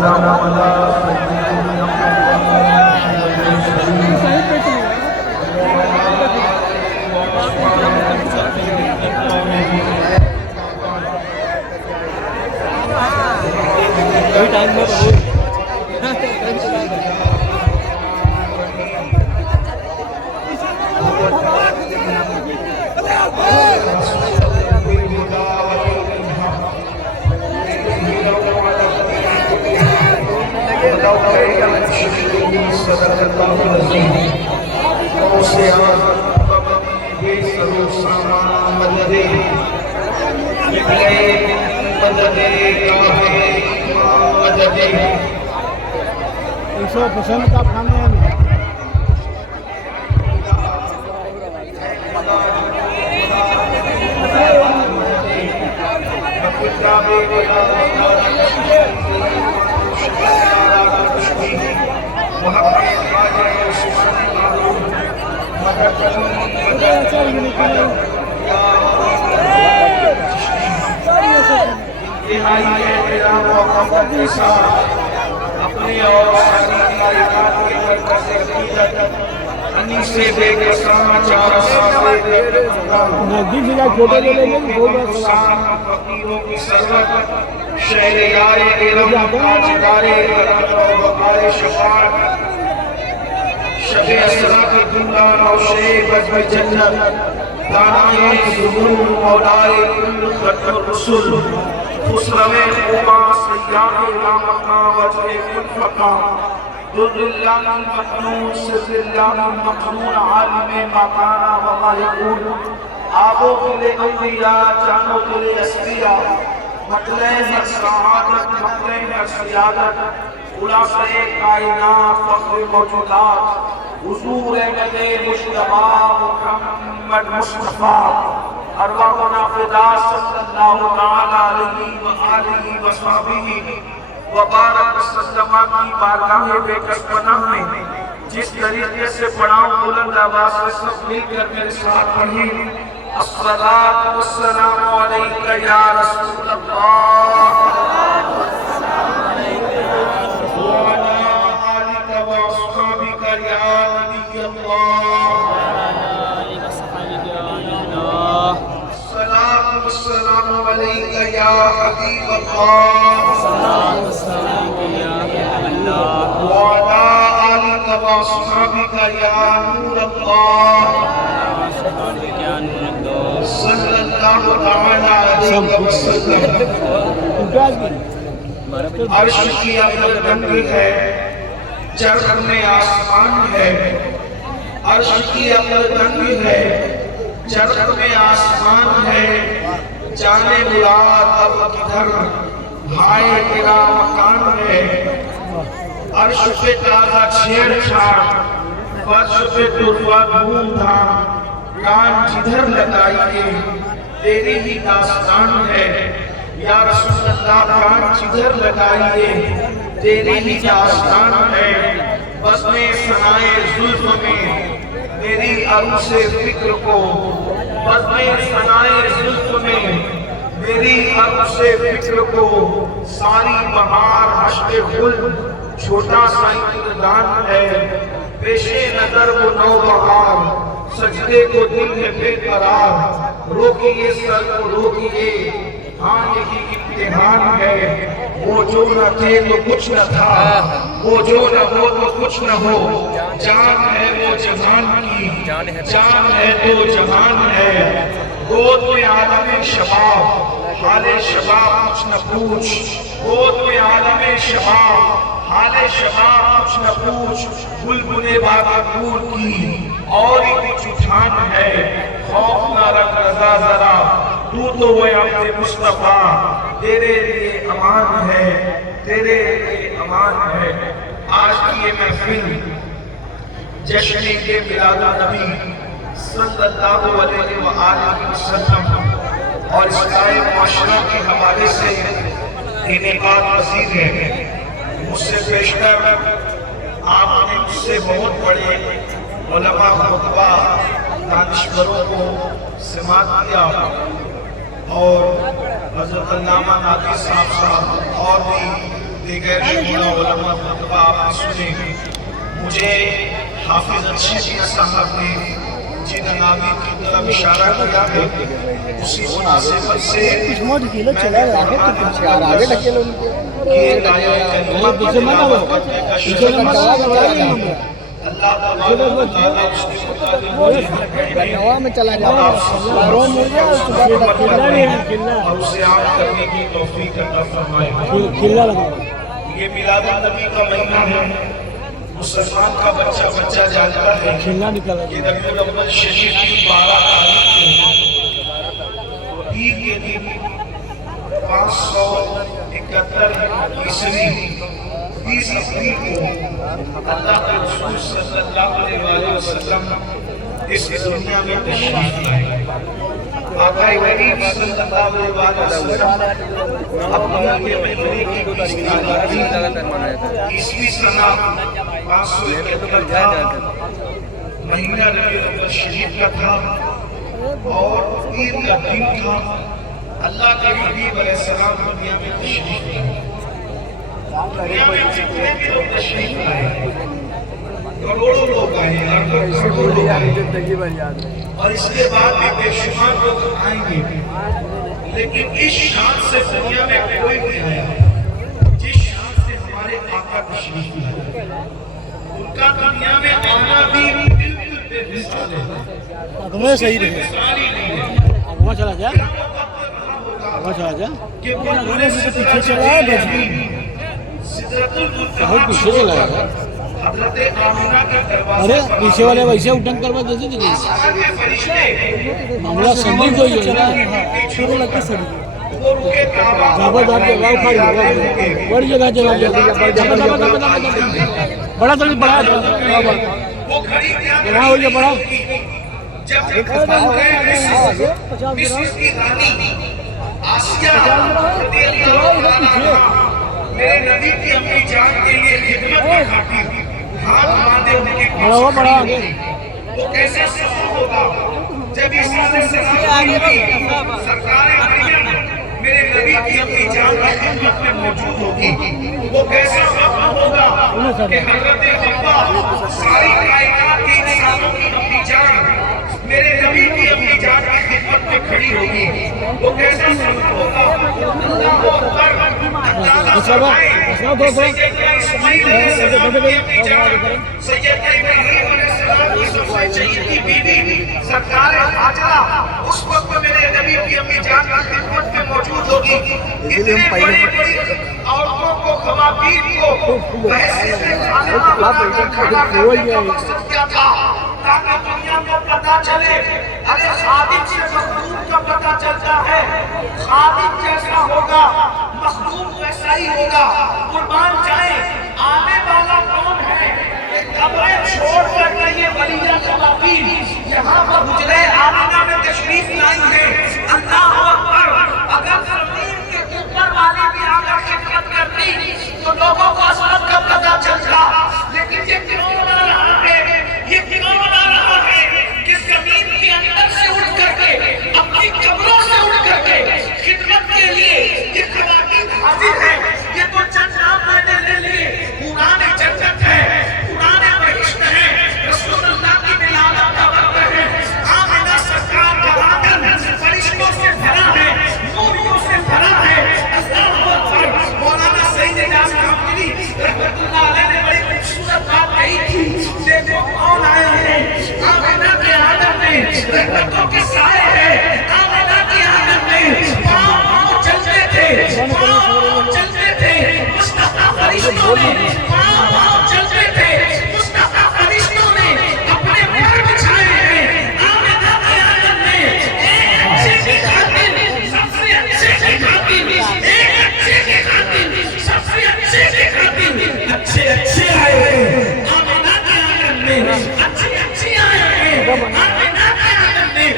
والسلام على سيدنا پسند کا کھانے ہیں اپنی اور ساری کائنات کے مرکز عقیدت انی سے بے کساں چار سالے فقیروں کی سرورت شہریار ارم تاجدار حرم و بقائے شفاعت شب اسرا کی دندان و شیب عزم جنت دانائے ظہور مولائے کل خط الرسل خسرو خوبا سیاح رامقا وجہ کل فقا در اللہ المقنون سر اللہ المقنون عالم مقانا وما یقول آبوں کے لئے انبیاء جانوں کے لئے اسفیاء مطلع ہر سعادت مطلع ہر سیادت خلاصہ کائنات فخر موجودات حضور احمد مجتبی محمد مصطفیٰ ارواحنا فدا صلی اللہ تعالیٰ علیہ وآلہ وصحبہ وبارک وسلم کی بارگاہ بے کس پناہ میں جس طریقے سے پڑھاؤں بلند آواز سے سب مل کر میرے ساتھ پڑھیں الصلاۃ والسلام علیک یا رسول اللہ وعلی آلک واصحابک یا نبی اللہ السلام علیک یا حبیب اللہ وعلی آلک واصحابک یا نور اللہ صلی اللہ علیہ وسلم عرش کی عقل بندی ہے چرخ میں آسمان ہے عرش کی عقل بندی ہے چرخ میں آسمان ہے جانے مراد اب کدھر بھائی تیرا مکان ہے عرش پہ تازہ چھیڑ چھاڑ فرش پہ ترفہ دھوم دھام کان جدھر لگائیے تیری ہی داستان ہے یا رسول اللہ کان جدھر لگائیے تیری ہی داستان ہے بزم ثنائے زلف میں میری عروس فکر کو بزم ثنائے زلف میں میری عروس فکر کو ساری بہار حشر خلد چھوٹا سا انتظام ہے پیش نظر وہ نو بہار سجدے کو دل ہے بے قرار روکیے سر کو روکیے ہاں یہی امتحان ہے وہ جو نہ تھے تو کچھ نہ تھا وہ جو نہ ہو تو کچھ نہ ہو جان ہے وہ جہان کی جان ہے تو جہان ہے گود میں عالم شباب حال شباب کچھ نہ پوچھ گود میں عالم شباب حال شباب کچھ نہ پوچھ بلبل باغپور کی اور ہی کچھ اٹھان ہے خوف نہ رکھ رضا ذرا تو وہ عبد مصطفیٰ تیرے لیے امان ہے تیرے لیے امان ہے آج کی یہ محفل جشن کے میلاد النبی صلی اللہ علیہ وآلہ وسلم اور اسلامی معاشرہ کے حوالے سے انعقاد پذیر ہے مجھ سے پیشتر آپ نے مجھ سے بہت بڑے علماء خطبہ دانشوروں کو سماعت کیا اور حضرت علامہ نادری صاحب اور بھی دیگر علماء خطبہ آپ نے سنے. مجھے حافظ اچھی میاں صاحب نے جن عناوین کی طرف اشارہ کیا ہے اسی مناسبت سے یہ آیت کریمہ کی تلاوت کرنے کا شرف اللہ تبارک و تعالیٰ اس کے مطابق اور اسے عام کرنے کی توفیق عطا فرمائے. یہ میلاد النبی کا مہینہ ہے. مسلمان کا بچہ بچہ جانتا ہے کہ ربیع الاول شریف کی 12 تاریخ کو پیر کے دن 571 عیسوی 20 اپریل کو اللہ کے رسول صلی اللہ علیہ وسلم اس دنیا میں تشریف لائے. آقا کریم صلی اللہ علیہ وسلم اپنے مہینے کی 20 تاریخ عیسوی سنہ 571 تھا. مہینہ ربیع الاول شریف کا تھا اور پیر کا دن تھا. اللہ کے حبیب علیہ السلام دنیا میں تشریف لائے. دنیا میں جتنے بھی لوگ تشریف لائے کروڑوں لوگ آئے اور اس کے بعد بھی بے شمار لوگ آئیں گے. لیکن اس شان سے دنیا میں کوئی نہیں آیا جس شان سے ہمارے آقا تشریف لائے. ان کا دنیا میں آنا بھی بالکل بے مثال ہے. صحیح رہے وہاں چلا جا کہ وہ پیچھے چلا بہت پیچھے چلا ہے. ارے پیچھے والے ویسے اٹھن کروا دیتے تھے معاملہ سمجھ کوئی ہے بڑی جگہ چلا بڑا تھوڑی بڑا ہو گیا بڑا میرے نبی کی اپنی جان کے لیے خدمت کی خاطر ہاتھ باندھے ان کے پاس وہ کیسے سفر ہوگا جب عیسیٰ علیہ السلام سرکار مریم میرے نبی کی اپنی جان کی خدمت میں موجود ہوگی. وہ کیسا سفر ہوگا کہ حضرت حوا ساری کائنات کے انسانوں کی اپنی جان میرے نبی کی اپنی جان کی خدمت میں کھڑی ہوگی. وہ کیسا سفر ہوگا اللہ اکبر سیدنا اسماعیل علیہ السلام کی اپنی جان سیدنا ابراہیم علیہ السلام کی سب سے چہیتی بیوی سرکار حاجرہ اس وقت میرے نبی کی اپنی جان کی خدمت میں موجود ہوگی. اتنے بڑی بڑی عورتوں کو خواتین کو بحثیت کھانا کرنے کا مقصد کیا تھا تاکہ دنیا کو پتا چلے ارے خادم سے مخدوم کا پتا چلتا ہے. خادم جیسا ہوگا مخدوم ویسا ہی ہوگا. قربان جائیں آنے والا کون ہے؟ یہ قبریں چھوڑ کر یہ ولیہ خواتین یہاں پر حجرہ آمنہ میں تشریف لائی ہیں. اللہ اکبر. اگر زمین کے اوپر والی بھی آگر خدمت کرتی تو لوگوں کو عظمت کا پتا چلتا. لیکن یہ کیوں نہ رہا ہے یہ کیوں نہ رہا ہے کہ زمین کے اندر سے اٹھ کر کے اپنی قبروں سے اٹھ کر کے خدمت کے لیے یہ خواتین حاضر ہیں. یہ تو چند نام میں نے لے لیے. قرآن جنت ہے, قرآن بہشت ہے, رسول اللہ کی ولادت کا وقت ہے, آمنہ سرکار کا آنگن فرشتوں سے بھرا ہے, نوریوں سے بھرا ہے. اللہ اکبر. مولانا سعید اعجاز کاملی رحمۃ اللہ علیہ نے بڑی خوبصورت بات کہی تھی. دیکھو کون آئے ہیں آمنہ کے آنگن میں, رحمتوں کے سائے ہیں آمنہ کے آنگن میں. پاؤں چلتے تھے, پاؤں چلتے تھے مصطفیٰ فرشتوں نے, پاؤں چلتے تھے مصطفیٰ فرشتوں نے اپنے پر بچھائے ہیں آمنہ کے آنگن میں. ایک اچھے کی خاطر سب سے اچھے کی خاطر, ایک اچھے کی خاطر سب سے اچھے کی خاطر اچھے اچھے آئے ہیں آمنہ کے آنگن میں. اچھے اچھے آئے ہیں آمنہ کے آنگن میں.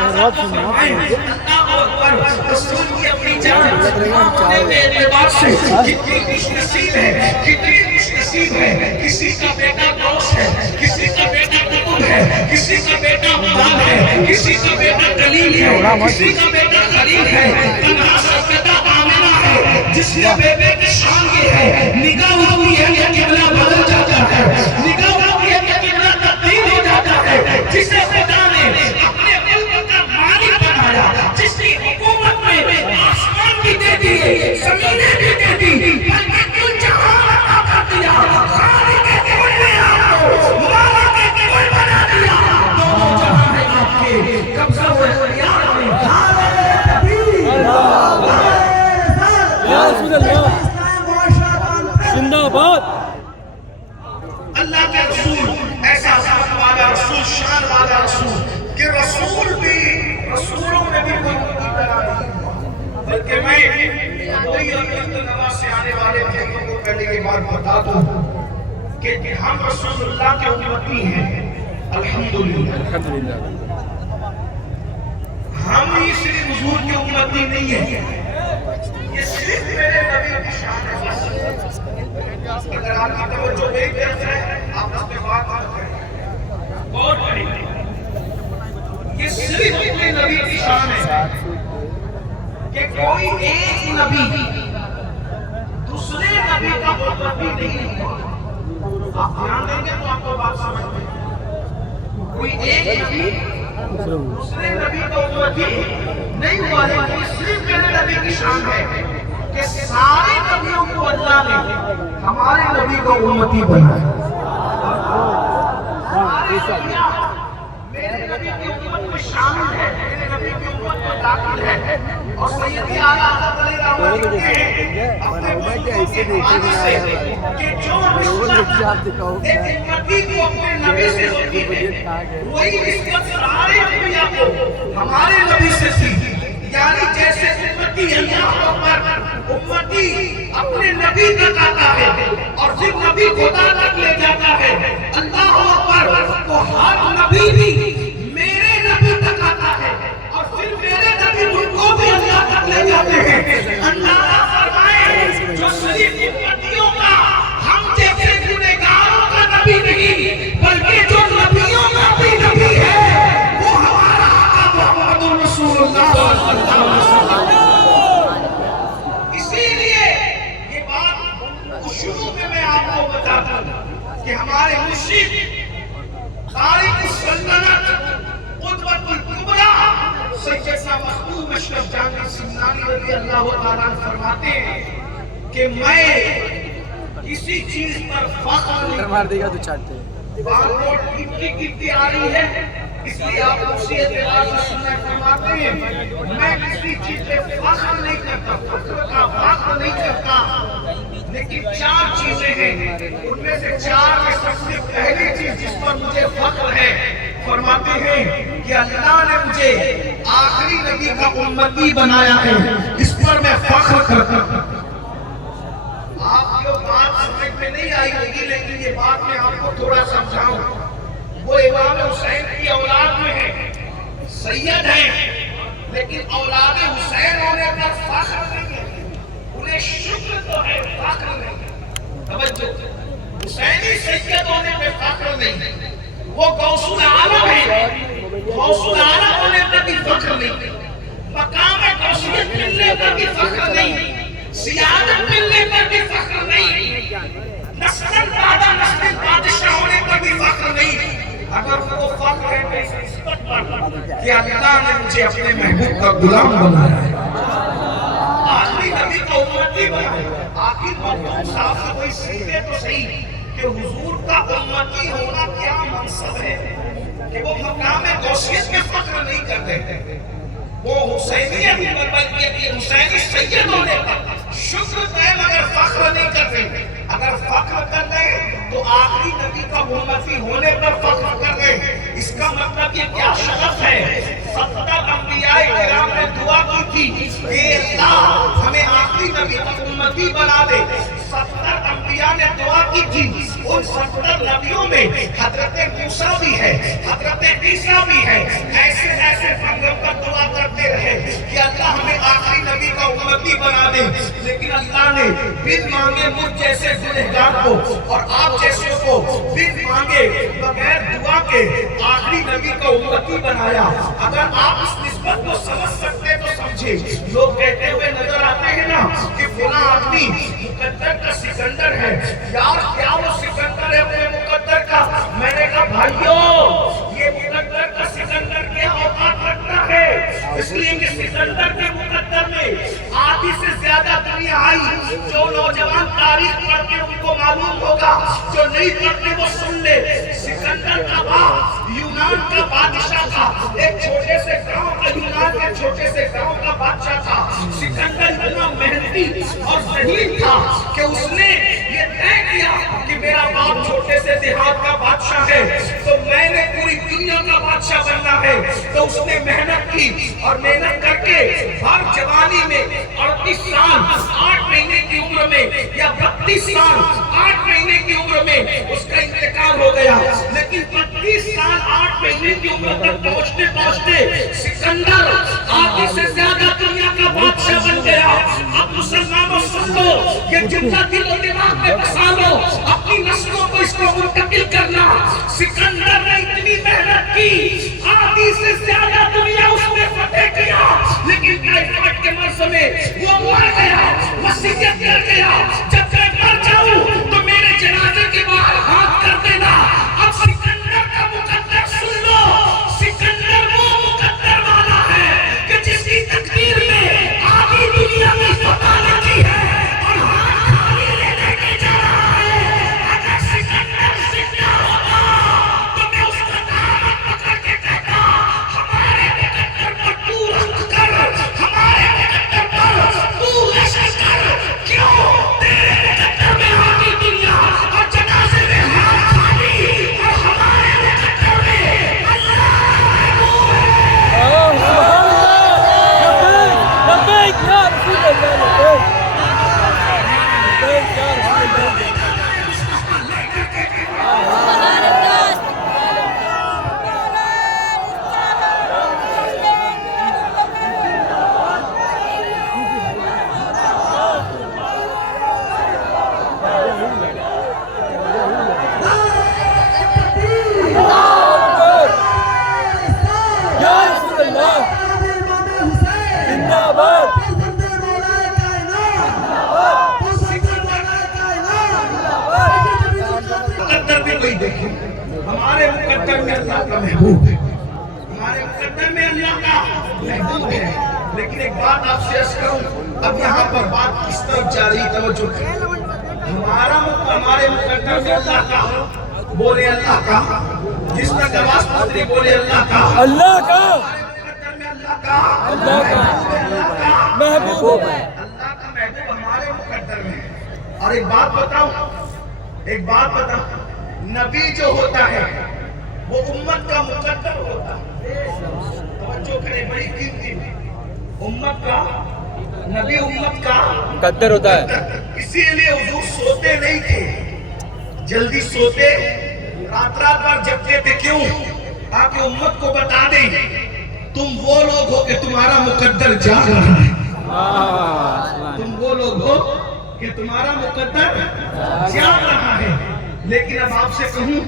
اللہ اکبر. رسول کی اپنی جان اپنے اعتبار سے کتنی خوش نصیب ہے, کتنی خوش نصیب ہے. کسی کا بیٹا غوث ہے, کسی کا بیٹا قطب ہے, کسی کا بیٹا مدد ہے, کسی کا بیٹا کلیم ہے, کسی کا بیٹا خلیل ہے. تنہا سیدہ آمنہ ہے جس نے بیٹے کی شان کی یہ ہے نگاہ ہوتی ہے کہ قبلہ بدل جاتا ہے، نگاہ ہوتی ہے کہ قبلہ تبدیل ہو جاتا ہے. جسے خدا نے اپنے ملک کا مالک بنایا، جس کی حکومت میں آسمان بھی دے دیے، زمینیں بھی دے دی، بلکہ کل جہان عطا کر دیا. خالق کل نے آپ کو مالک کل بنا دیا. دونوں جہاں ہیں آپ کے قبضہ و اختیار میں. یا رسول اللہ زندہ باد. اللہ کے رسول ایسا ذات والا رسول، شان والا رسول کہ رسول بھی رسولوں میں بھی کوئی طرح نہیں. بلکہ میں کوئی نواز سے آنے والے بھائیوں کو پہلے یہ بات بتا دوں کہ ہم رسول اللہ کے امتی ہیں. الحمدللہ ہم ہی صرف حضور کے امتی نہیں ہیں، یہ صرف میرے نبی کی شان ہے. اگر آپ کی توجہ ایک طرف ہے آپ اس میں بات کریں اور پڑھیں، یہ صرف اپنے نبی کی شان ہے کہ کوئی ایک نبی دوسرے نبی کا امتی نہیں ہوا. آپ دھیان دیں گے تو آپ کو بات سمجھ میں کوئی ایک نبی دوسرے نبی کا امتی نہیں ہوا. لیکن صرف میرے نبی کی شان ہے کہ سارے نبیوں کو اللہ نے ہمارے نبی کو امتی بنایا. میرے نبی کی امت میں شامل ہے، میرے نبی کی امت میں داخل ہے. اور سیدی اعلیٰ حضرت علی رحمۃ اللہ علیہ اپنے بزرگوں کے حوالے سے کہ جو نسبت ایک امتی کو اپنے نبی سے ہوتی ہے وہی نسبت سارے انبیاء کو ہمارے نبی سے تھی. یعنی جیسے امتی اللہ پر امتی اپنے نبی تک آتا ہے اور پھر نبی خدا تک لے جاتا ہے، اللہ پر تو ہر نبی بھی میرے نبی تک آتا ہے اور پھر میرے نبی ان کو بھی اللہ تک لے جاتے ہیں. اللہ فرمائے جو صرف امتیوں کا ہم جیسے گنہگاروں کا نبی نہیں بلکہ جو نبیوں کا بھی نبی ہے وہ ہمارا آقا محمد رسول اللہ صلی اللہ علیہ وسلم. اسی لیے یہ بات شروع میں آپ کو بتا دوں کہ ہمارے مرشد خالق السلطنت قدوۃ الکبریٰ سیدنا محبوب اشرف جان سمنانی رضی اللہ تعالیٰ فرماتے ہیں کہ میں کسی چیز پر فخر نہیں مار دے گا تو چاٹتے ہیں. بار روڈ گرتی آ رہی ہے اس لیے آپ اسی اعتبار سے سننا فرماتے ہیں میں کسی چیز پہ فخر نہیں کرتا، فخر کا فخر نہیں کرتا. لیکن چار چیزیں ہیں، ان میں سے چار میں سب سے پہلی چیز جس پر مجھے فخر ہے فرماتے ہیں کہ اللہ نے مجھے آخری نبی کا امتی بنایا ہے، اس پر میں فخر کرتا ہوں. آپ کو بات سمجھ میں نہیں آئی ہوگی لیکن یہ بات میں آپ کو تھوڑا سمجھاؤں. وہ امام حسین کی اولاد میں ہے، سید ہیں، لیکن اولاد حسین ہونے پر فخر نہیں ہے. انہیں شکر تو ہے، فخر نہیں. توجہ، حسینی سید ہونے پہ فخر نہیں. وہ غوث العالم ہے، غوث العالم ہونے پر بھی فخر نہیں. مقام غوثیت ملنے پر بھی فخر نہیں، سیادت ملنے پر بھی فخر نہیں، نسل بعد نسل بادشاہ ہونے پر بھی فخر نہیں. اگر وہ فخر ہے تو اس نسبت پر کہ اللہ نے مجھے اپنے محبوب کا غلام بنایا ہے، آخری نبی کا امتی بنایا. آخر وقت صاحب سے کوئی سیکھے تو صحیح کہ حضور کا امتی ہونا کیا منصب ہے کہ وہ مقام غوثیت میں فخر نہیں کرتے. وہ حسینیت بلکہ حسینی سید ہونے پر شکر ہے مگر فخر نہیں کرتے. اگر فخر کر رہے تو آخری نبی کا امتی ہونے پر فخر کر رہے. اس کا مطلب یہ کیا شرف ہے. 70 انبیاء کرام نے دعا کی تھی کہ اللہ ہمیں آخری نبی کا امتی بنا دے. 70 انبیاء نے دعا کی تھی. ان 70 نبیوں میں حضرت موسیٰ بھی ہے، حضرت عیسیٰ بھی ہے. ایسے ایسے بندوں کا دعا کرتے رہے کہ اللہ ہمیں آخری نبی کا امتی بنا دے. لیکن اللہ نے بن مانگے مجھ جیسے گنہگار کو اور آپ جیسے کو بن مانگے بغیر دعا کے آخری نبی کا امتی بنایا. اگر آپ اس نسبت کو سمجھ سکتے تو سمجھے. لوگ کہتے ہوئے نظر آتے ہیں نا کہ فلاں آدمی مقدر کا سکندر ہے. یار کیا وہ سکندر ہے اپنے مقدر کا؟ میں نے کہا بھائیو یہ مقدر کا سکندر کیا اوقات رکھتا ہے؟ اس لیے کہ سکندر کے مقدر میں آدھی سے زیادہ دنیا آئی. جو نوجوان تاریخ پڑھتے ان کو معلوم ہوگا, جو نہیں پڑھتے وہ سن لے. سکندر کا باپ یونان کا بادشاہ تھا, ایک چھوٹے سے گاؤں کا, یونان کے چھوٹے سے گاؤں کا بادشاہ تھا. سکندر اتنا محنتی اور ذہین تھا کہ اس نے یہ طے کیا کہ میرا باپ چھوٹے سے دیہات کا بادشاہ ہے تو میں نے پوری دنیا کا بادشاہ بننا ہے. تو اس نے محنت کی اور محنت کر کے ہر جوانی میں 38 سال 8 مہینے کی عمر میں یا 32 سال 8 مہینے کی عمر میں اس کا انتقال ہو گیا. لیکن 32 سال 8 مہینے کی عمر تک پہنچتے پہنچتے سکندر آدھی سے زیادہ دنیا کا بادشاہ بن گیا. اب مسلمانوں سن لو, یہ جملہ دل و دماغ میں بسا لو, اپنی نسلوں کو اس کو منتقل کرنا. سکندر نے اتنی محنت کی, آدھی سے زیادہ دنیا اس نے فتح کیا, لیکن ٹائیفائڈ کے مرض میں وہ مر گیا. وصیت کر گیا جب میں مر جاؤں تو میرے جنازے کے باہر ہاتھ کر دینا. اب سکندر کا مقدر سن لو, سکندر وہ مقدر والا ہے کہ جس کی تقدیر میں آدھی دنیا میں فتح لگی ہے اور ہاتھ خالی لینے کے جا رہا ہے. اگر سکندر زندہ ہوتا تو میں اس کا دامن پکڑ کے کہتا ہمارے مقدر پر تو رخ کر, ہمارے مقدر پر تو رشک کر. کیوں تیرے مقدر میں آدھی دنیا اور جنازے میں ہاتھ خالی اور ہمارے مقدر میں اللہ محبوب ہے. لبیک یا رسول اللہ, لبیک یا رسول اللہ. ہمارے مقدر میں اللہ کا محبوب ہے, ہمارے مقدر میں اللہ کا محبوب ہے. لیکن ایک بات آپ سے عرض کروں, اب یہاں پر بات کس طرف جا رہی توجہ کریں. ہمارے مقدر میں اللہ کا, بولے اللہ کا, جس نے نماز پڑھی بولے اللہ کا, اللہ کا, ہمارے مقدر میں اللہ کا, اللہ کا محبوب ہے. اللہ کا محبوب ہمارے مقدر میں. اور ایک بات بتاؤں, نبی جو ہوتا ہے وہ امت کا مقدر ہوتا ہے. توجہ کریں, بڑی قیمتی امت کا نبی, امت کا مقدر ہوتا ہے. اسی لیے حضور سوتے نہیں تھے, جلدی سوتے, رات بھر جگتے تھے. کیوں؟ تاکہ امت کو بتا دیں تم وہ لوگ ہو کہ تمہارا مقدر جاگ رہا ہے. تم وہ لوگ ہو کہ تمہارا مقدر جاگ رہا ہے. لیکن اب آپ سے کہوں,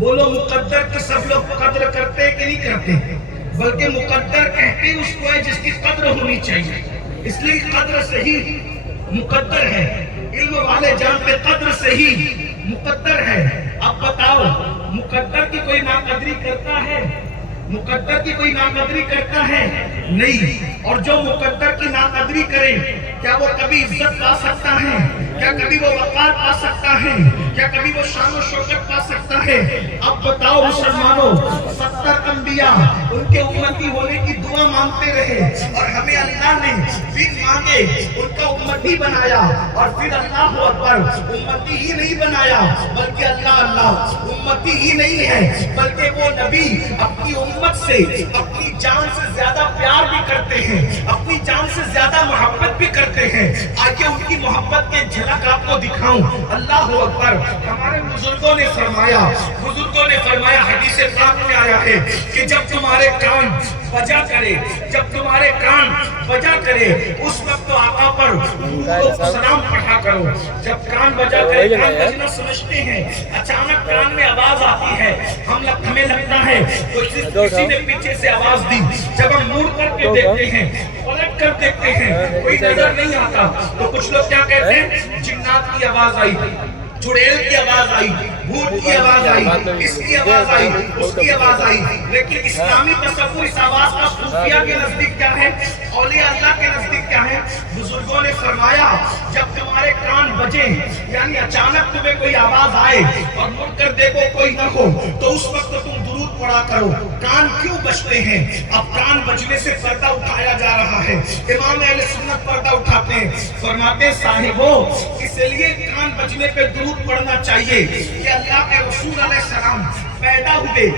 بولو مقدر کی سب لوگ قدر کرتے کہ نہیں کرتے؟ بلکہ مقدر کہتے اس کو ہے جس کی قدر ہونی چاہیے. اس لیے قدر سے ہی مقدر ہے. علم والے جانتے قدر سے ہی مقدر ہے. اب بتاؤ مقدر کی کوئی ناقدری کرتا ہے؟ مقدر کی کوئی ناقدری کرتا ہے؟ نہیں. اور جو مقدر کی ناقدری کرے کیا وہ کبھی عزت پا سکتا ہے؟ کیا کبھی وہ وقار پا سکتا ہے؟ کیا کبھی وہ شان و شوکت پا سکتا ہے؟ اب بتاؤ مسلمانوں, 70 انبیاء ان کے امتی ہونے کی دعا مانگتے رہے اور ہمیں اللہ نے بن مانگے ان کا امتی بنایا. اور پھر اللہ اکبر, امتی ہی نہیں بنایا بلکہ اللہ امتی ہی نہیں ہے بلکہ وہ نبی اپنی امت سے اپنی جان سے زیادہ پیار بھی کرتے ہیں, اپنی جان سے زیادہ محبت بھی کرتے ہیں. آئیے ان کی محبت کے جھلک آپ کو دکھاؤں. اللہ اکبر. ہمارے بزرگوں نے فرمایا حدیث پاک میں آیا ہے کہ جب تمہارے تمہارے کان بجا کرے، جب تمہارے کان بجا کرے اس وقت تو آقا پر سلام پڑھا کرو۔ جب کان بجا کرے، کان بجنا سمجھتے ہیں، اچانک کان میں آواز آتی ہے، ہمیں لگتا ہے کسی نے پیچھے سے آواز دی، جب ہم مڑ کر کے دیکھتے ہیں، پلٹ کر دیکھتے ہیں، کوئی نظر نہیں آتا، تو کچھ لوگ کیا کہتے ہیں؟ جنات کی آواز آئی، چڑیل کی آواز آئی، بھوت کی آواز آئی، اس کی آواز آئی، اس کی آواز آئی۔ لیکن اسلامی تصور اس آواز کا صوفیہ کے نزدیک کیا ہے، اولیاء اللہ کے نزدیک کیا ہے؟ بزرگوں نے فرمایا جب تمہارے کان بجے، یعنی اچانک تمہیں کوئی آواز آئے اور مڑ کر دیکھو کوئی نہ ہو، تو اس وقت تم درود پڑھا کرو۔ کان کیوں بجتے ہیں؟ اب کان بجنے سے پردہ اٹھایا جا رہا ہے۔ امام اہل سنت پردہ اٹھاتے ہیں، فرماتے ہیں صاحبو اس لیے کان بجنے پہ درود پڑھنا چاہیے کہ اللہ کے رسول علیہ السلام پیدا ہوئے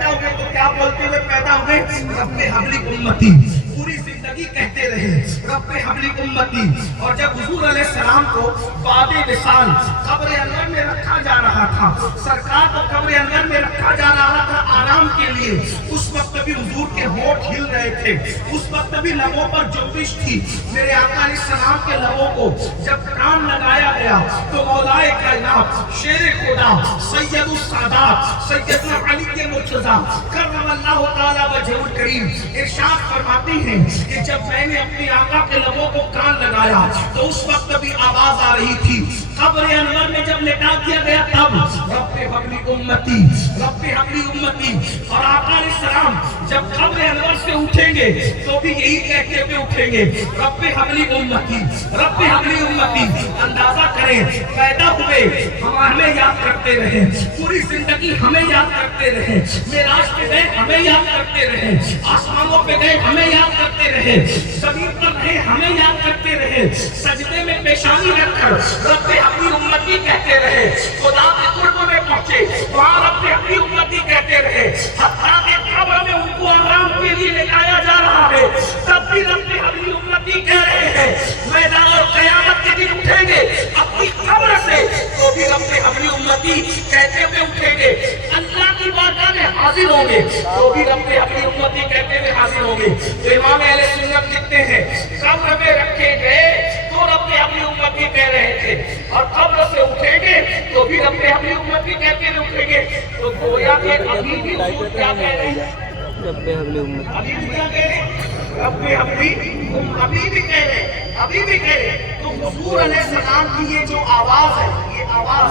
تو کیا بولتے ہوئے پیدا ہوئے؟ رب حبلی امتی، پوری زندگی کہتے رہے رب حبلی امتی۔ اور جب حضور علیہ السلام کو بعد وصال قبر انور میں رکھا جا رہا تھا، سرکار کو قبر انور میں رکھا جا رہا تھا آرام کے لیے، اس وقت بھی حضور کے ہونٹ ہل رہے تھے، اس وقت بھی لبوں پر جنبش تھی۔ میرے آقا علیہ السلام کے لبوں کو جب کام لگایا گیا تو مولا کائنات شیر خدا سید السادات سیدنا علی کے مرتضیٰ کرم اللہ تعالی وجہ الکریم ارشاد فرماتے ہیں کہ جب میں نے اپنے آقا کے لبوں کو کان لگایا تو اس وقت بھی آواز آ رہی تھی۔ قبر انور میں جب لٹا دیا گیا تب رب حبلی امتی، رب حبلی امتی۔ اور آقا علیہ السلام جب قبر انور سے اٹھیں گے تو بھی یہی کہتے ہوئے اٹھیں گے رب حبلی امتی، رب حبلی امتی۔ اندازہ کریں پیدا ہوئے ہمیں یاد کرتے رہے، پوری زندگی ہمیں یاد کرتے رہے، معراج پہ گئے ہمیں یاد کرتے رہے، آسمانوں پہ گئے ہمیں یاد کرتے رہے، زمین پر گئے ہمیں یاد کرتے رہے، سجدے میں پیشانی رکھ کر رب حبلی امتی کہتے رہے، خدا کے قرب میں پہنچے وہاں رب حبلی امتی کہتے رہے، حتیٰ کہ قبر میں ان کو آرام کے لیے لٹایا جا رہا ہے تب بھی رب حبلی امتی کہہ رہے ہیں۔ میدان اور قیامت کے دن اٹھیں گے اپنی قبر سے تو بھی رب حبلی امتی کہتے ہوئے اٹھیں گے، اللہ کی بارگاہ میں حاضر ہوں گے تو بھی رب حبلی امتی کہتے ہوئے حاضر ہوں گے۔ تو امام اہل سنت لکھتے ہیں قبر میں رکھے گئے تو رب حبلی امتی کہہ رہے تھے اور قبر سے اٹھیں گے تو بھی رب حبلی امتی کہتے ہوئے اٹھیں گے۔ تو گویا کہ ابھی بھی حضور کیا کہہ رہے ہیں؟ رب حبلی امتی ابھی بھی کیا کہہ رہے ہیں؟ رب حبلی ابھی بھی کہہ رہے ہیں، ابھی بھی کہہ رہے ہیں۔ تو حضور علیہ السلام کی یہ جو آواز ہے، یہ آواز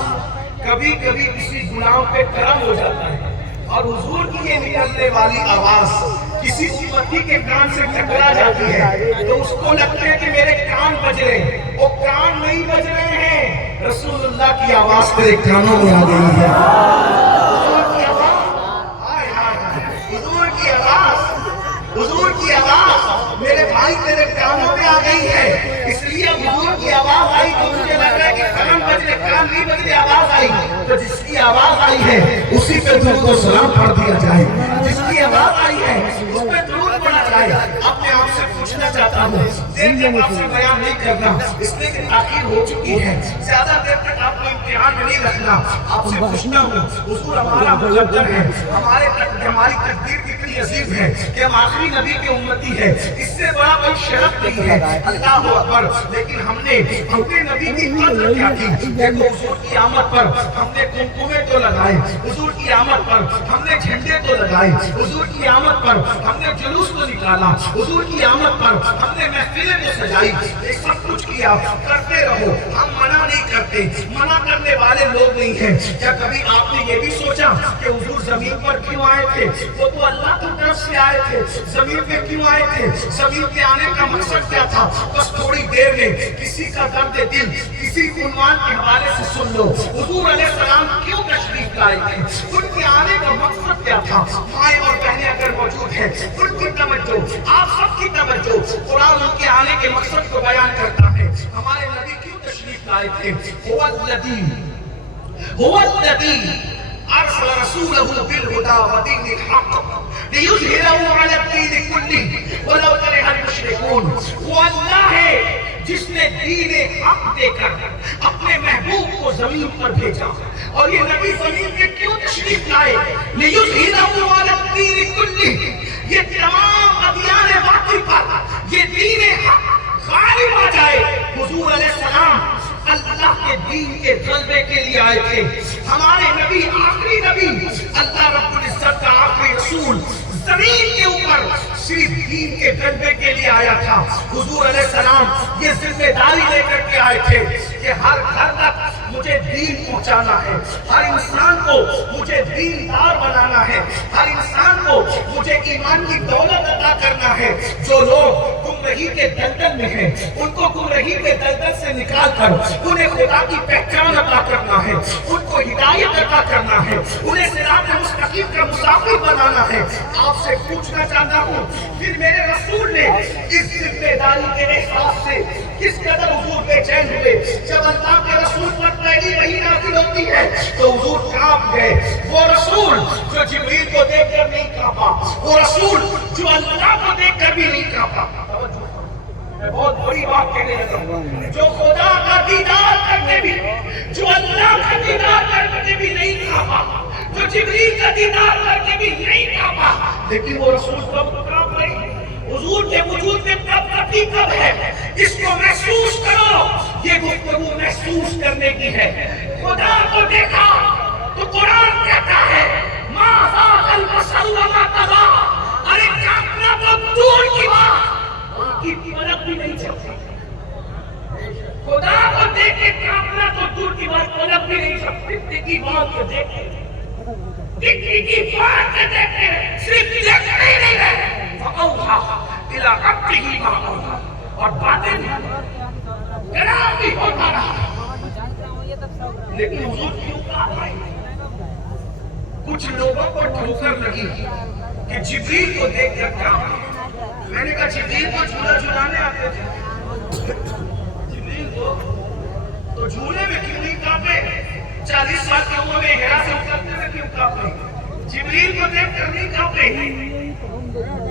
کبھی کبھی کسی غلام پہ کرم ہو جاتا ہے اور حضور کی یہ نکلنے والی آواز کسی امتی کے کان سے ٹکرا جاتی ہے تو اس کو لگتا ہے کہ میرے کان بج رہے ہیں، وہ کان نہیں بج رہے ہیں، رسول اللہ کی آواز تیرے کانوں میں آ گئی ہے۔ حضور کی آواز میرے بھائی تیرے کانوں میں آ گئی ہے، اس لیے حضور کی آواز آئی تو مجھے لگ رہا ہے کہ کان بج رہے، کان نہیں بج رہے، آواز آئی تو جس کی آواز آئی ہے اسی پہ درود و سلام پڑھ دیا جائے، جس کی آواز آئی ہے اس پہ درود پڑھا جائے۔ اب میں آپ سے پوچھنا چاہتا ہوں، دیر کے آپ سے بیان نہیں کرنا اس لیے کہ تاخیر ہو چکی ہے، زیادہ دیر تک آپ کو امتحان میں نہیں رکھنا۔ آپ سے پوچھنا ہوں حضور ہمارا مقدر ہے، ہماری تقدیر کتنی عظیم ہے کہ ہم آخری نبی کے امتی ہے، اس سے بڑا کوئی شرف نہیں ہے، اللہ اکبر۔ لیکن ہم نے نبی کی قدر کیا کی؟ دیکھو حضور کی آمد پر ہم نے کنکمے تو لگائے، حضور کی آمد پر ہم نے جھنڈے تو لگائے، حضور کی آمد پر ہم نے جلوس تو نکالا، حضور کی آمد پر ہم نے محفلیں تو سجائی، یہ سب کچھ کیا، کرتے رہو، ہم منع نہیں کرتے، منع کرنے والے لوگ نہیں ہیں۔ کیا کبھی آپ نے یہ بھی سوچا کہ حضور زمین پر کیوں آئے تھے؟ وہ تو اللہ کی طرف سے آئے تھے، زمین پہ کیوں آئے تھے؟ زمین پہ آنے کا مقصد کیا تھا؟ بس تھوڑی دیر میں کسی کا درد دل کسی عنوان کے حوالے سے سن لو، حضور علیہ السلام کیوں تشریف لائے تھے، ان کے آنے کا مقصد کیا تھا؟ مائیں اور بہنیں اگر موجود ہیں ان کی توجہ، آپ سب کی توجہ، قرآن ان کے آنے کے مقصد کو بیان کرتا ہے۔ ہمارے نبی کیوں تشریف لائے تھے؟ هو الذي أرسل رسوله بالهدى ودين الحق ليظهره على الدين كله ولو كره المشركون۔ وہ اللہ ہے جس نے دین حق دے کر اپنے محبوب کو زمین پر بھیجا. اور یہ نبی زمین میں کیوں تشریف لائے؟ لِيُظْهِرَهُ عَلَى الدِّينِ كُلِّهِ، یہ تمام ادیان باطل پر یہ دین حق غالب آ جائے. حضور علیہ السلام اللہ کے دین کے غلبے کے لیے آئے تھے. ہمارے نبی آخری نبی، اللہ رب العزت کا آخری رسول زمین کے اوپر صرف دین کے غلبے کے لیے آیا تھا. حضور علیہ السلام یہ ذمہ داری لے کر کے آئے تھے کہ ہر گھر تک مجھے دین پہنچانا ہے، ہر انسان کو مجھے دیندار بنانا ہے، ہر انسان کو مجھے ایمان کی دولت عطا کرنا ہے. جو لوگ گمراہی کے دلدل میں ہیں ان کو گمراہی کے دلدل سے نکال کر انہیں خدا کی پہچان عطا کرنا ہے، ان کو ہدایت عطا کرنا ہے، انہیں صراط مستقیم کا مسافر بنانا ہے. آپ سے پوچھنا چاہتا ہوں، پھر میرے رسول نے اس ذمہ داری کے احساس سے کس قدر حضور بے چین ہوئے؟ جب اللہ کے رسول پر پہلی وحی نازل ہوتی ہے تو حضور کانپ گئے. وہ رسول جو جبریل کو دیکھ کر نہیں کانپا، وہ رسول جو اللہ کو دیکھ کر بھی نہیں کانپا. میں بہت بڑی بات کہنے لگا ہوں، جو خدا کا دیدار کرنے بھی، جو اللہ کا دیدار کرنے بھی نہیں کانپا، جو جبریل کا دیدار کرنے بھی نہیں کانپا، لیکن وہ رسول کب کانپ رہے؟ حضور کے وجود میں تب ہے. اس کو محسوس کرو. یہ گفتگو محسوس کرنے کی ہے. خدا کو دیکھا تو قرآن کہتا ہے ما ذاق البصر وما طغى. ارے کانپنا تو دور کی بات، ان کی پلک بھی نہیں چلتی. خدا کو دیکھ کے کانپنا تو دور کی بات، پلک بھی نہیں چلتی. ٹکٹی کی بات کو دیکھے، ٹکٹی کی بات کو دیکھے، صرف دیکھنا ہی نہیں ہے. فَأَوْحَىٰ إِلَىٰ عَبْدِهِ مَا أَوْحَىٰ. اور باطن کلام بھی ہوتا رہا. لیکن حضور کیوں کہا ہے؟ کچھ لوگوں کو ٹھوکر لگی کہ جبریل کو دیکھ کر کیا. میں نے کہا جبریل کو جھولا جھولانے آتے تھے، جبریل کو تو جھولے میں کیوں نہیں کانپے؟ 40 سال کی عمر میں ہیرا سے اترتے ہوئے کیوں کانپے؟ جبریل کو دیکھ کر نہیں کانپے.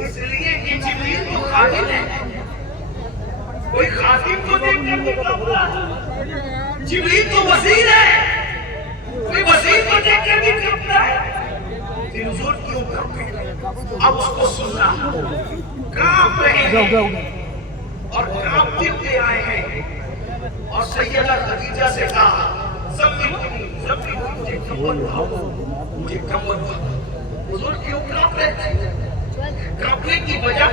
اس لیے کہ جبریل کو خادم ہے. کوئی خادم کو دیکھ کر نہیں کانپتا. جبریل تو وزیر ہے، کوئی وزیر کو دیکھ کر نہیں کانپتا ہے. پھر حضور کیوں کانپے؟ اب اس کو سننا. کانپ رہے ہیں اور کانپتے ہوئے آئے ہیں. اور سیدہ خدیجہ سے کہا مجھے کمبل دو، مجھے کمبل دو. حضور کیوں کانپ رہے تھے؟ کانپنے کی وجہ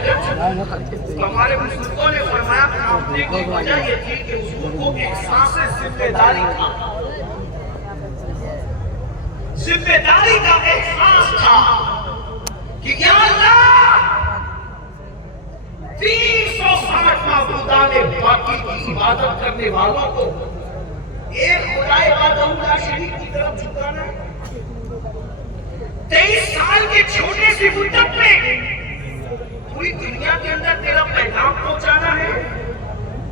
ہمارے بزرگوں نے فرمایا کانپنے کی وجہ یہ تھی کہ حضور کو احساس ذمہ داری تھا. ذمہ داری کا احساس تھا کہ یا اللہ 360 معبودان باقی کی عبادت کرنے والوں کو ایک خدا وحدہ شریک کی طرف جھکانا ہے. 23 سال کے چھوٹے سی مدت میں پوری دنیا کے اندر تیرا پیغام پہنچانا ہے.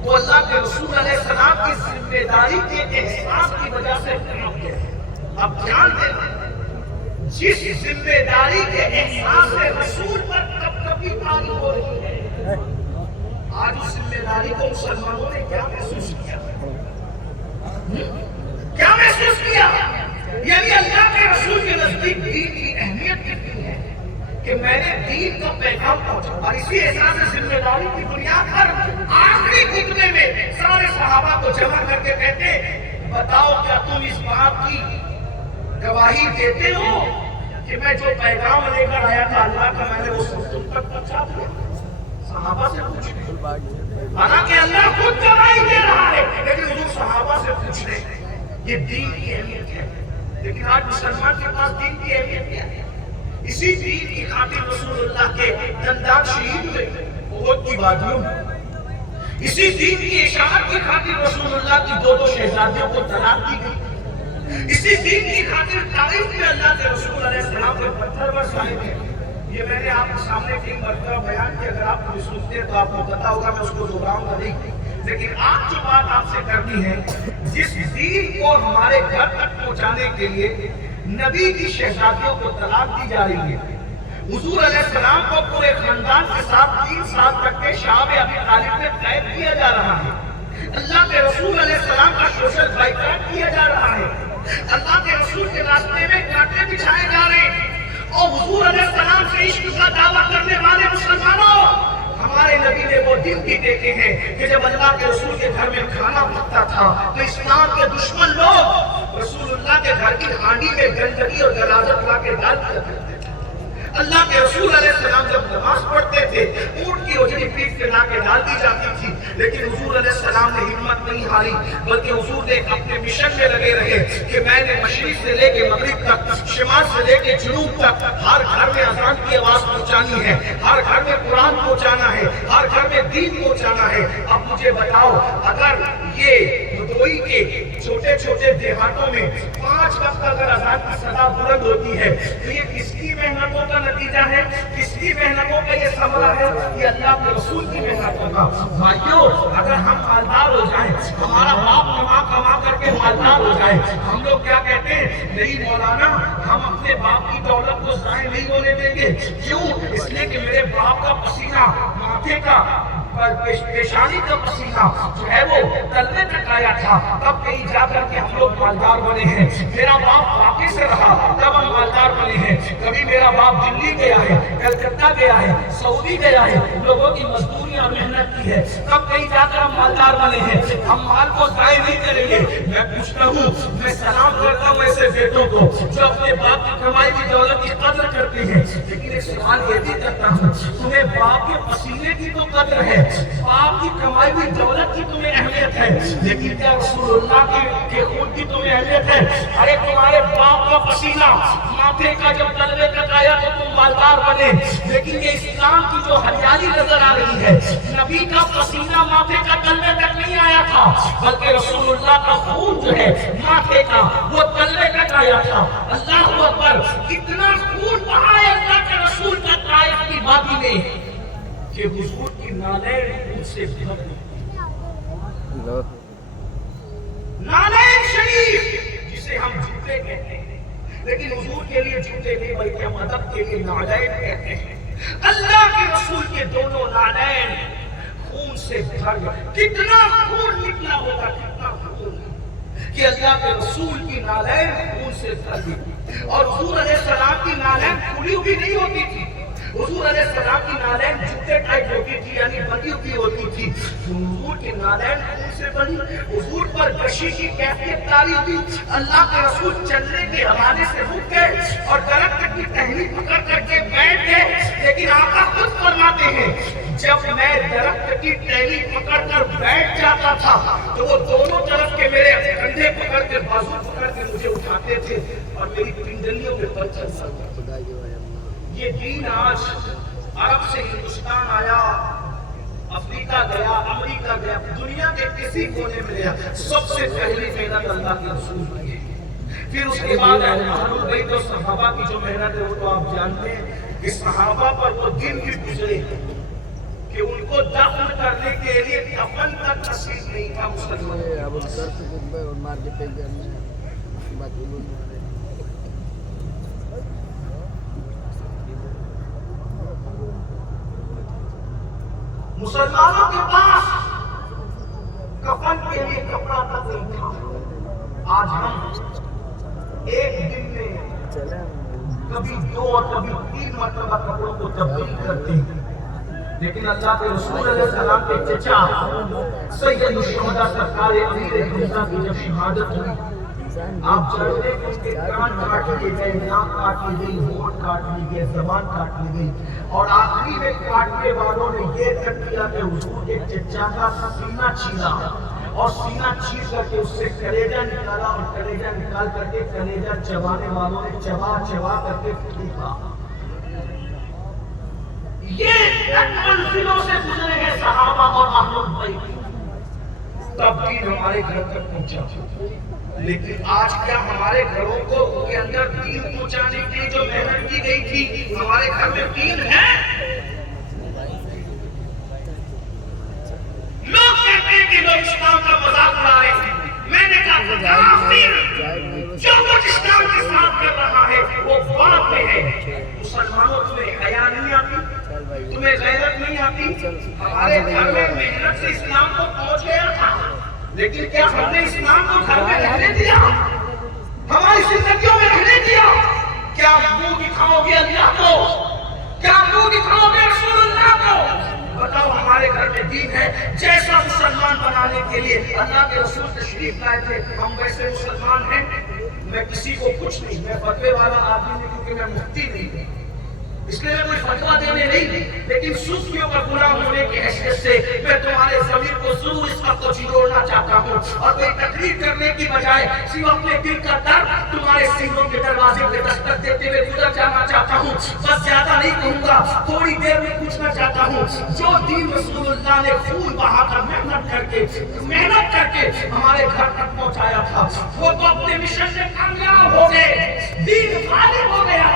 تو اللہ کے رسول علیہ السلام کی ذمہ داری کے احساس کی وجہ سے کام کیا. اب جان دینا جس ذمہ داری کے احساس سے رسول پر کب کبھی تاری ہو رہی ہے، آج اس ذمہ داری کو مسلمانوں نے کیا محسوس کیا؟ کیا محسوس کیا؟ یعنی اللہ کے رسول کے نزدیک دین کی اہمیت کتنی ہے کہ میں نے دین کا پیغام پہنچا. اور اسی احساس ذمہ داری کی بنیاد پر آخری خطبے میں سارے صحابہ کو جمع کر کے کہتے بتاؤ کیا تم اس بات کی گواہی دیتے ہو کہ میں جو پیغام لے کر آیا تھا اللہ کا میں نے وہ سب تم تک پہنچا دیا؟ صحابہ سے پوچھیں. حالانکہ اللہ خود گواہی دے رہا ہے لیکن حضور صحابہ سے پوچھ رہے ہیں. یہ دین کی اہمیت ہے. لیکن آج مسلمان کے پاس دین کی اہمیت کیا ہے؟ اسی دین کی خاطر رسول اللہ کے دندان شہید ہوئے احد کی وادیوں میں. اسی دین کی اشاعت کی خاطر رسول اللہ کی 2 شہزادیوں کو طلاق دی گئی. اسی دین کی خاطر طائف میں اللہ کے رسول علیہ السلام کے پتھر برسائے گئے. یہ میں نے آپ کے سامنے 3 مرتبہ بیان کیا. اگر آپ مجھے سنتے ہیں تو آپ کو پتا ہوگا، میں اس کو دہراؤں گا نہیں. لیکن آج جو بات آپ سے کرنی ہے، جس دین کو ہمارے گھر تک پہنچانے کے لیے نبی کی شہزادیوں کو طلاق دی جا رہی ہے. حضور علیہ السلام کو پورے خاندان کے ساتھ 3 سال تک کے شعب ابی طالب میں قید کیا جا رہا ہے. اللہ کے رسول علیہ السلام کا سوشل بائیکاٹ کیا جا رہا ہے. اللہ کے رسول کے راستے میں کانٹے بچھائے جا رہے ہیں، اور حضور علیہ السلام سے عشق کا دعویٰ کرنے والے مسلمانوں، ہمارے نبی نے وہ دن بھی دیکھے ہیں کہ جب اللہ کے رسول کے گھر میں کھانا پکتا تھا تو اسلام کے دشمن لوگ رسول اللہ کے گھر کی ہانڈی میں گندگی اور غلاظت لا کے ڈال دیا کرتے تھے۔ اللہ کے رسول علیہ السلام جب نماز پڑھتے تھے اونٹ کی اجڑی پیٹ کے لا کے ڈال دی جاتی تھی، لیکن حضور علیہ السلام نے ہمت نہیں ہاری، بلکہ حضور نے اپنے مشن میں لگے رہے کہ میں نے مشرق سے لے کے مغرب تک، شمال سے لے کے جنوب تک ہر گھر میں اذان کی آواز پہنچانی ہے، ہر گھر میں قرآن پہنچانا ہے، ہر گھر میں دین پہنچانا ہے۔ اب مجھے بتاؤ، اگر یہ مدوئی کے چھوٹے چھوٹے دیہاتوں میں 5 وقت اگر اذان کی صدا بلند ہوتی ہے تو یہ کس کی محنتوں کا نتیجہ ہے؟ کس کی محنتوں کا یہ ثمرہ ہے؟ یہ اللہ کے رسول کی محنتوں کا۔ بھائیو، اگر ہم مالدار ہو جائیں، ہمارا باپ کما کر کے مالدار ہو جائے، ہم لوگ کیا کہتے ہیں؟ نہیں مولانا، ہم اپنے باپ کی دولت کو ضائع نہیں ہونے دیں گے۔ کیوں؟ اس لیے کہ میرے باپ کا پسینہ، ماتھے کا، پیشانی کا پسینہ جو ہے وہ تلوے تک آیا تھا، تب کہیں جا کر کے ہم لوگ مالدار بنے ہیں۔ میرا باپ واقعی سے رہا تب ہم مالدار بنے ہیں۔ کبھی میرا باپ دلی گیا ہے، کلکتہ گیا ہے، سعودی گیا ہے، لوگوں کی مزدوریاں محنت کی ہے، تب کہیں جا کر ہم مالدار بنے ہیں۔ ہم مال کو ضائع نہیں کریں گے۔ میں پوچھتا ہوں، میں سلام کرتا ہوں ایسے بیٹوں کو جو اپنے باپ کی کمائی کی دولت کی قدر کرتے ہیں، لیکن ایک سوال یہ بھی کرتا ہوں، تمہیں باپ کے پسینے کی تو قدر ہے، باپ کی کمائی ہوئی دولت کی تمہیں اہمیت ہے، لیکن کیا رسول اللہ کے خون کی تمہیں اہمیت ہے؟ ارے تمہارے باپ کا پسینہ ماتھے کا جب تلوے تک آیا تو تم مالدار بنے، لیکن یہ اسلام کی جو ہریالی نظر آ رہی ہے، نبی کا پسینہ ماتھے کا تلوے تک نہیں آیا تھا، بلکہ رسول اللہ کا خون جو ہے ماتھے کا وہ تلوے تک آیا تھا۔ اللہ اکبر! اتنا خون بہا ہے اللہ کے رسول کا طائف کی وادی میں کہ حضور کی نالین ان سے بھر گئی۔ نالین شریف جسے ہم جوتے کہتے ہیں، لیکن حضور کے لیے جوتے نہیں بلکہ ہم ادب کے لیے نالین کہتے ہیں۔ اللہ کے رسول کے دونوں نالین خون سے بھر گئے۔ کتنا خون نکلا ہوگا، کتنا خون کہ اللہ کے رسول کی نالین خون سے بھر گئی۔ اور حضور علیہ السلام کی نالین کھلی ہوئی نہیں ہوتی تھی، حضور علیہ السلام کی نالین جوتے ٹائپ ہوتی تھی، یعنی بندھی ہوئی ہوتی تھی۔ حضور کی نالین خون سے بنی، حضور پر غشی کی کیفیت تاری ہوئی۔ اللہ کے رسول چلنے کے حوالے سے رک گئے اور درخت کی ٹہنی پکڑ کر کے بیٹھ گئے، لیکن آقا خود فرماتے ہیں جب میں درخت کی ٹہنی پکڑ کر بیٹھ جاتا تھا تو وہ دونوں طرف کے میرے کندھے پکڑ کے بازو پکڑ کے مجھے اٹھاتے تھے اور میری پنڈلیوں میں پتھر سنتا تھا۔ یہ دین آج عرب سے ہندوستان آیا، افریقہ گیا، امریکہ گیا، دنیا کے کسی کونے میں گیا، سب سے پہلی محنت اللہ کے رسول کی ہے۔ پھر اس کے بعد اہل بیت اور صحابہ کی جو محنت ہے وہ تو آپ جانتے ہیں کہ صحابہ پر وہ دن بھی گزرے کہ ان کو دفن کرنے کے لیے کفن تک نصیب نہیں تھا مسلمان۔ مسلمانوں کے پاس کفن کے لیے کپڑا تک نہیں تھا۔ آج ہم ایک دن میں کبھی 2 اور کبھی 3 مرتبہ کپڑوں کو تبدیل کرتے ہیں، لیکن اللہ کے رسول علیہ السلام کے چچا سید الشہداء سرکار امیر حمزہ کی جب شہادت ہوئی، آپ جانتے ہیں کہ اس کے کان کاٹ لیے گئے، ناک کاٹ لی گئی، ہونٹ کاٹ لی گئے، زبان کاٹ لی گئی، اور آخری میں کاٹنے والوں نے یہ تک کیا کہ حضور کے چچا کا سینہ چھیلا اور سینہ چھیل کر کے اس سے کلیجہ نکالا، اور کلیجہ نکال کر کے کلیجہ چبانے والوں نے چبا چبا کر کے پھینکا۔ یہ منزلوں سے گزرے ہیں صحابہ اور اہل بیت، تب بھی ہمارے گھر تک پہنچا۔ لیکن آج کیا ہمارے گھروں کو کے اندر دین پہنچانے کے لیے جو محنت کی گئی تھی ہمارے گھر میں دین ہے؟ لوگ کہتے ہیں کہ لوگ اسلام کا مذاق اڑا رہے ہیں۔ میں نے کہا کافر جو کچھ اسلام کے ساتھ کر رہا ہے وہ باپ میں ہے۔ مسلمانوں تمہیں حیا نہیں آتی، تمہیں غیرت نہیں آتی؟ ہمارے گھر میں محنت سے اسلام کو پہنچ گیا تھا، لیکن کیا ہم نے اسلام کو گھر میں رہنے دیا؟ کیا منہ دکھاؤ گے اللہ کو؟ کیا منہ دکھاؤ گے رسول اللہ کو؟ بتاؤ ہمارے گھر میں دین ہے، جیسا مسلمان بنانے کے لیے اللہ کے رسول تشریف لائے تھے ہم ویسے مسلمان ہیں۔ میں کسی کو کچھ نہیں، میں فتوے والا آدمی نہیں کیونکہ میں مفتی نہیں ہوں، اس لیے میں کوئی فتویٰ دینے نہیں، لیکن صوفیوں کا غلام ہونے کی حیثیت سے میں تمہارے ضمیر کو ضرور اس وقت کو جھنجھوڑنا چاہتا ہوں، اور کوئی تقریر کرنے کی بجائے صرف اپنے دل کا درد تمہارے سینوں کے دروازے پہ دستک دیتے ہوئے گزر جانا چاہتا ہوں۔ بس زیادہ نہیں کہوں گا، تھوڑی دیر میں پوچھنا چاہتا ہوں، جو دین رسول اللہ نے خون بہا کر محنت کر کے ہمارے گھر تک پہنچایا تھا، وہ تو اپنے مشن میں کامیاب ہو گئے، دین غالب ہو گیا،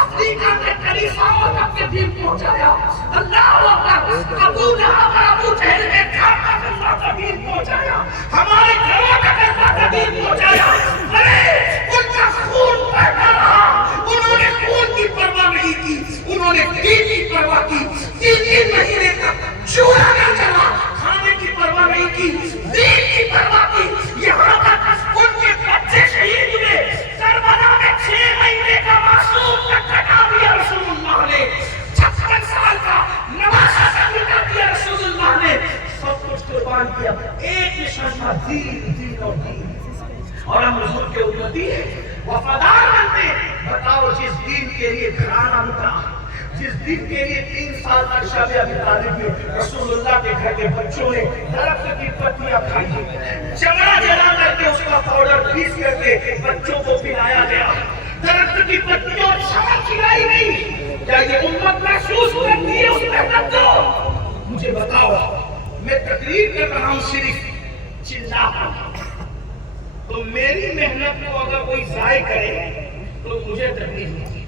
افریقہ کے کلیساؤں تک کے دین پہنچایا۔ اللہ اکبر، ابو لہب اور ابو جہل کے گھر تک اللہ کا دین پہنچایا، ہمارے گھروں تک اللہ کا دین پہنچایا۔ ارے ان کا خون بہتا رہا، انہوں نے خون کی پرواہ نہیں کی، انہوں نے دین کی پرواہ کی، 3 مہینے تک چولہا نہ جلا، کھانے کی پرواہ نہیں کی، دین کی پرواہ کی، یہاں تک ان کے بچے شہید ہوئے، کربلا میں 6 مہینے کا معصوم تک کٹا دیا رسول اللہ نے، 56 سال کا نواسا تک کٹا دیا رسول اللہ نے، سب کچھ قربان کیا، ایک مشن تھا، دین اور دین، اور ہم حضور کے امتی ہیں، وفادار بنتے۔ بتاؤ جس دین کے لیے گھرانہ لٹا، جس دن کے لیے 3 سال تک شب ابی طالب میں رسول اللہ کے گھر کے بچوں نے درخت کی پتیاں کھائی، چمڑا جلا کر کے اس کا پاؤڈر پیس کر کے بچوں کو پلایا گیا، درخت کی پتیوں اور شمع کھلائی نہیں، کیا یہ امت محسوس کرتی ہے اس محنت کو؟ مجھے بتاؤ، میں تقریر کر رہا ہوں صرف چلا کر، تو میری محنت کو اگر کوئی ضائع کرے تو مجھے تکلیف نہیں،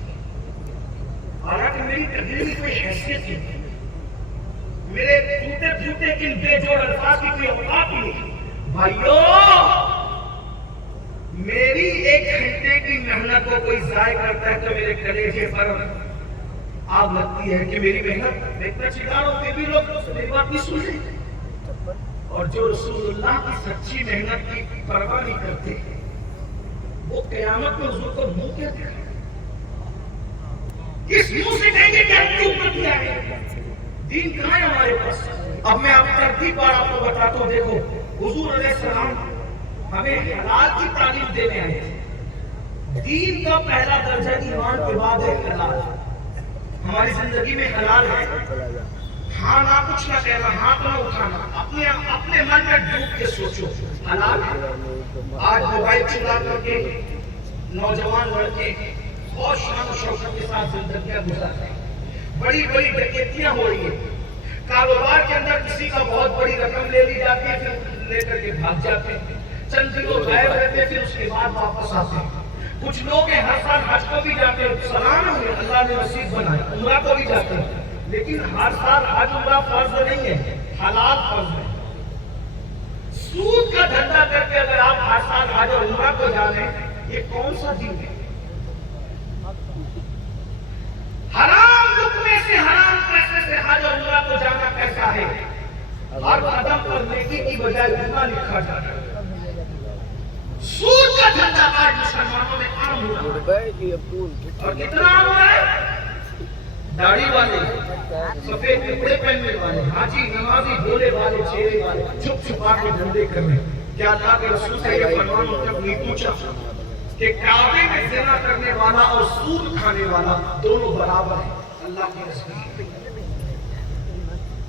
حالانکہ میری تقریر کی کوئی حیثیت نہیں، میرے پھوٹے ان بے جوڑ الفاظ کی کوئی اوقات ہی نہیں۔ بھائیو، میری 1 گھنٹے کی محنت کو کوئی ضائع کرتا ہے تو میرے کلیجے پر آگ لگتی ہے کہ میری محنت، میں اتنا چلا رہا ہوں پھر بھی لوگ میری بات نہیں سن رہے، اور جو رسول اللہ کی سچی محنت کی پرواہ نہیں کرتے وہ قیامت میں حضور کو منہ کیا دکھائے، کس منہ سے کہیں گے کہ ہم کیوں کر دیا ہے؟ دین کہاں ہے ہمارے پاس؟ اب میں آپ ترتیب بار آپ کو بتاتا ہوں، دیکھو حضور علیہ السلام ہمیں حلال کی تعلیم دینے آئے تھے، دین کا پہلا درجہ ایمان کے بعد ہے حلال، ہماری زندگی میں حلال ہے، ہاں نہ کچھ نہ کہنا، ہاتھ نہ اٹھانا، اپنے من میں ڈوب کے سوچو حلال ہے۔ آج موبائل چلا کر کے نوجوان لڑکے بہت شان و شوکت کے ساتھ زندگیاں گزارتے ہیں، بڑی بڑی ڈکیتیاں ہو رہی ہیں، کاروبار کے اندر کسی کا بہت بڑی رقم لے لی جاتی ہے، پھر لے کر کے بھاگ جاتے ہیں، چند دنوں غائب رہتے ہیں، پھر اس کے بعد واپس آتے ہیں۔ کچھ لوگ ہیں ہر سال حج کو بھی جاتے ہیں، سلام ہے اللہ نے نصیب بنائے، عمرہ کو بھی جاتے ہیں، لیکن ہر سال حج عمرہ فرض نہیں ہے، حلال فرض ہے۔ سود کا دھندا کر کے اگر آپ ہر سال حج اور عمرہ کو جانے، یہ کون سا دین ہے؟ حرام لقمے سے، حرام پیسے سے حج اور عمرہ کو جانا کیسا ہے؟ ہر قدم پر نیکی کی بجائے گناہ لکھا جاتا ہے۔ سود کا دھندا آج مسلمانوں میں عام ہو رہا ہے، اور کتنا عام ہو رہا ہے؟ داڑھی والے، سفید کپڑے پہننے والے، حاجی نمازی بولے والے، چہرے والے، چھپ چھپا کے دھندے کر رہے ہیں۔ کیا اللہ کے رسول سے یہ فرمان تک نہیں پوچھا کہ کعبے میں زنا کرنے والا اور سود کھانے والا دونوں برابر ہیں؟ اللہ کے رسول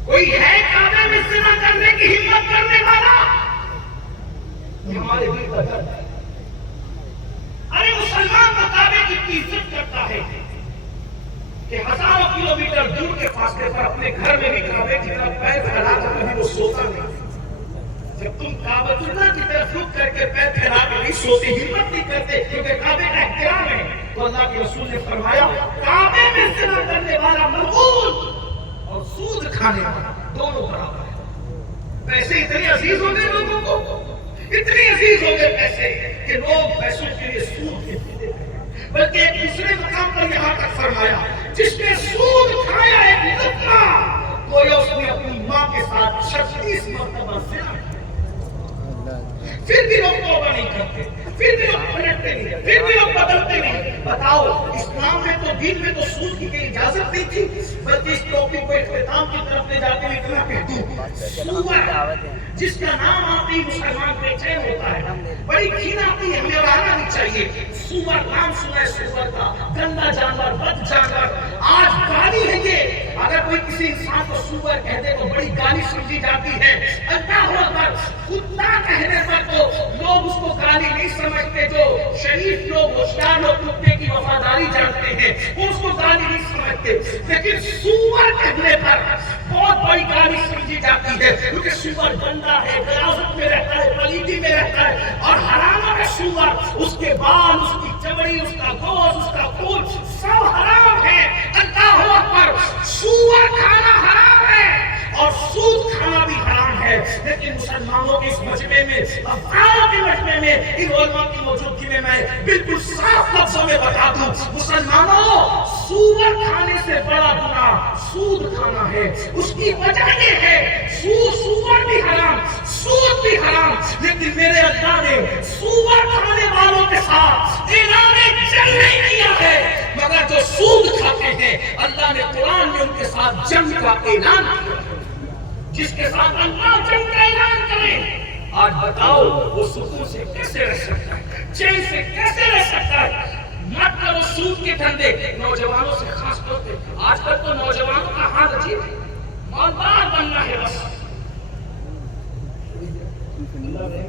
کوئی ہے کعبے میں زنا کرنے کی ہمت کرنے والا؟ ہمارے دل کا درد ہے۔ ارے مسلمان تو کعبے کی عزت کرتا ہے کہ ہزاروں کلومیٹر دور کے فاصلے پر اپنے گھر میں بھی کعبے کی طرف پیر پھیلا کر کبھی وہ سوتا نہیں۔ جب تم کعبۃ اللہ کی طرف رخ کر کے پیر پھیلا کے نہیں سوتے، ہمت نہیں کرتے، کیونکہ کعبے کا احترام ہے، تو اللہ کے رسول نے فرمایا کعبے میں زنا کرنے والا ملعون اور سود کھانے والا دونوں برابر ہیں۔ پیسے اتنے عزیز ہو گئے لوگوں کو، اتنے عزیز ہو گئے پیسے کہ لوگ پیسوں کے لیے سود کے پیتے ہیں۔ بلکہ ایک دوسرے مقام پر یہاں تک فرمایا جس نے سود کھایا ایک لقمہ، گویا اس نے اپنی ماں کے ساتھ 36 مرتبہ زنا کیا۔ پھر بھی لوگ توبہ نہیں کرتے، پھر بھی لوگ پلٹتے بدلتے نہیں، پھر بھی لوگ بدلتے نہیں. بتاؤ اسلام میں تو دین میں تو سود کی کوئی اجازت نہیں تھی، بلکہ اس ٹاپک کو اختتام کی طرف لے جاتے ہوئے اتنا کہہ دوں، سور جس کا نام آتے ہی مسلمان بے چین ہوتا ہے، بڑی گھن آتی ہے، ہمیں آنا نہیں چاہیے. سور نام سنا ہے سور کا، گندا جانور، بد جانور. آج گالی ہے یہ، اگر کوئی کسی انسان کو سور کہہ دے تو بڑی گالی سمجھی جاتی ہے. اللہ اکبر، کتا کہنے پر تو لوگ اس کو گالی نہیں سمجھتے. جو شریف لوگ ہوشیار لوگ کتے کی وفاداری جانتے ہیں وہ اس کو گالی نہیں سمجھتے، لیکن سور کہنے پر بہت بڑی گالی سمجھی جاتی ہے، کیونکہ سور گندا ہے، غلاظت میں رہتا ہے، پلیدی میں رہتا ہے، اور حرام ہے سور. اس کے بال، اس کی چمڑی، اس کا گوشت، اس کا خون سب حرام ہے. اللہ اکبر، سور کھانا حرام ہے اور سود کھانا بھی حرام ہے. لیکن مسلمانوں کے اس مجمع میں، افغانوں کے مجمع میں، ان علماء کی موجودگی میں میں بالکل صاف لفظوں میں بتا دوں، مسلمانوں سور کھانے سے بڑا گناہ سود کھانا ہے. اس کی وجہ یہ ہے سور بھی حرام، سود بھی حرام، لیکن میرے اللہ نے سور کھانے والوں کے ساتھ اعلان جنگ نہیں کیا ہے، مگر جو سود کھاتے ہیں اللہ نے قرآن میں ان کے ساتھ جنگ کا اعلان کیا. جس کے ساتھ اللہ جنگ کا اعلان کرے، آج بتاؤ وہ سکون سے کیسے رہ سکتا ہے، چین سے کیسے رہ سکتا ہے؟ مت کرو سود کے دھندے. نوجوانوں سے خاص طور پہ آج کل تو نوجوانوں کا حال عجیب ہے، مالدار بننا ہے بس. اللہ نے